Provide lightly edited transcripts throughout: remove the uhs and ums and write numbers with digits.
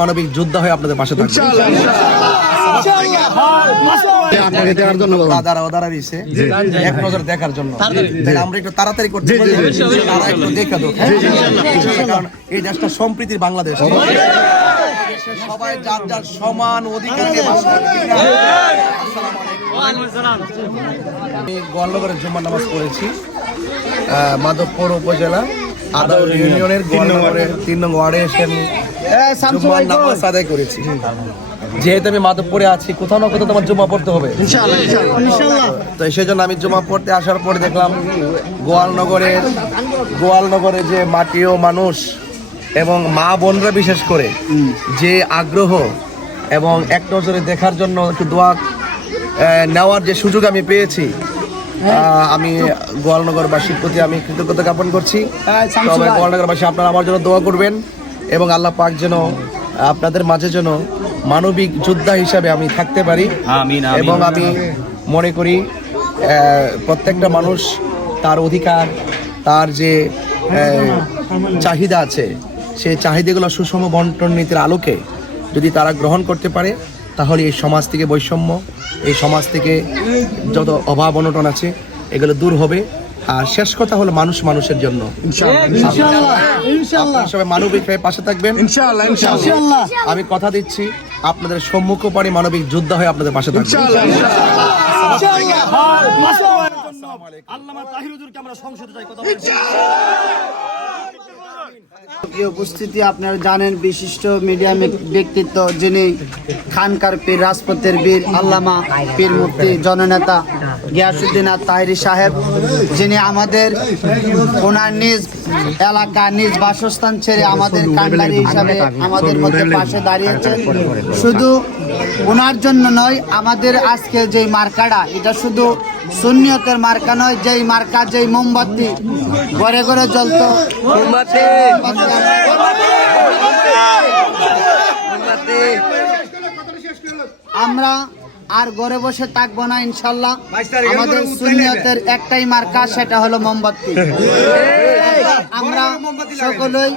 মানবিক যোদ্ধা হয়ে আপনাদের পাশে থাকবে আপনাকে দেখার জন্য দাঁড়া দিছে এক নজর দেখার জন্য আমরা একটু তাড়াতাড়ি করতে পারি তারা একটু দেখা দাও কারণ এই দেশটা সম্প্রীতির বাংলাদেশ সবাই যার যার সমান অধিকারকে আমি গোয়ালনগরের জুম্মার নামাজ পড়েছি মাধবপুর উপজেলা আদালত ইউনিয়নের গোয়ালনগরের ৩ নং ওয়ার্ডে এসে আমি জুম্মার নামাজ আদায় করেছি। যেহেতু আমি মাধবপুরে আছি, কোথাও না কোথাও তোমার জুম্মা পড়তে হবে, তো সেই জন্য আমি জুম্মা পড়তে আসার পরে দেখলাম গোয়ালনগরে যে মাটি ও মানুষ এবং মা বোনরা বিশেষ করে যে আগ্রহ এবং এক নজরে দেখার জন্য একটু দোয়া নেওয়ার যে সুযোগ আমি পেয়েছি, আমি গোয়ালনগরবাসীর প্রতি আমি কৃতজ্ঞতা জ্ঞাপন করছি। তবে গোয়ালনগরবাসী আপনারা আমার জন্য দোয়া করবেন এবং আল্লাহ পাক যেন আপনাদের মাঝে যেন মানবিক যোদ্ধা হিসাবে আমি থাকতে পারি। এবং আমি মনে করি প্রত্যেকটা মানুষ তার অধিকার, তার যে চাহিদা আছে, সেই চাহিদাগুলো সুষম বন্টন নীতির আলোকে যদি তারা গ্রহণ করতে পারে, তাহলে এই সমাজ থেকে বৈষম্য, এই সমাজ থেকে যত অভাব অনটন আছে এগুলো দূর হবে। আর শেষ কথা হলো মানুষ মানুষের জন্য সবাই মানবিক হয়ে পাশে থাকবেন ইনশাআল্লাহ। আমি কথা দিচ্ছি আপনাদের সম্মুখপানি মানবিক যোদ্ধা হয়ে আপনাদের পাশে থাকবেন। উপস্থিতি আপনারা জানেন, বিশিষ্ট মিডিয়া ব্যক্তিত্ব যিনি খানকার পীর, রাজপথের বীর, আল্লামা পীর মুফতি জননেতা গিয়াসউদ্দিন তাহেরি সাহেব, যিনি আমাদের ওনার নিজ এলাকা, নিজ বাসস্থান ছেড়ে আমাদের কান্ডারি হিসাবে আমাদের মধ্যে পাশে দাঁড়িয়েছেন। শুধু ওনার জন্য নয়, আমাদের আজকে যে মার্কাটা, এটা শুধু সুন্নিয়তের মার্কা নয়, যেই মার্কা, যেই মোমবাতি ঘরে ঘরে জ্বলত, আমরা আর ঘরে বসে থাকবো না ইনশাল্লাহ। আমাদের সুন্নিয়তের একটাই মার্কা, সেটা হলো মোমবাতি। আমরা সকলেই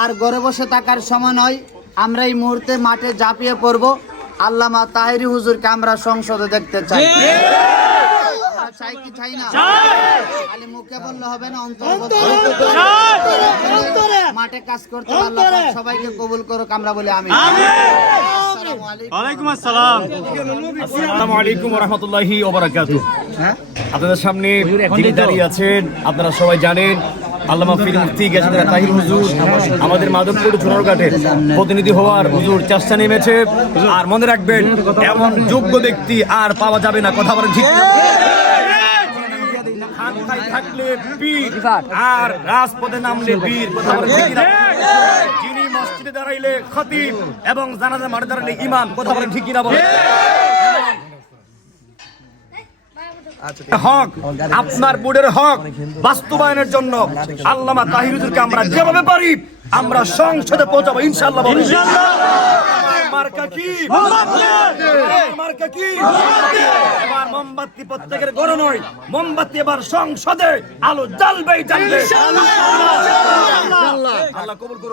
আর ঘরে বসে থাকার সময় নয়, আমরা এই মুহূর্তে মাঠে ঝাঁপিয়ে পড়বো। আল্লামা তাহেরি হুজুরকে আমরা সংসদে দেখতে চাই। চাই কি চাই না? খালি মুখে বললে হবে না, মাঠে কাজ করতে আল্লাহ সবাইকে কবুল করুক, আমরা বলি আমিন। ওয়ালাইকুম আসসালাম। আসসালামু আলাইকুম ওয়া রাহমাতুল্লাহি ওয়া বারাকাতুহু। আপনাদের সামনে যিনি দাঁড়িয়ে আছেন আপনারা সবাই জানেন, আল্লামা পীর মুফতি গিয়াসউদ্দিন তাহেরি হুজুর আমাদের মাধবপুর ঝুনারঘাটের প্রতিনিধি হওয়ার হুজুর চেষ্টা নেমেছে। আর মনে রাখবেন, এমন যোগ্য ব্যক্তি আর পাওয়া যাবে না। কথা বলেন ঠিক না? থাকলে পীর আর রাজপথে নামলে বীর। কথা বলেন ঠিক না? যিনি মসজিদে দাঁড়াইলে খতিব এবং জানাজা মাঠে দাঁড়াইলে ইমাম। কথা বলেন ঠিক কিনা? বলেন হক, আপনার বোর্ডের হক বাস্তবায়নের জন্য আল্লামা তাহেরি হুজুরকে আমরা যেভাবে পারি আমরা সংসদে পৌঁছাবো ইনশাআল্লাহ। মার্কা কি? মার্কা কি? এবার মোমবাতি প্রত্যেকের ঘরে নয়, মোমবাতি এবার সংসদে আলো জ্বালবেই জ্বালবে। আল্লাহ কবুল করুন।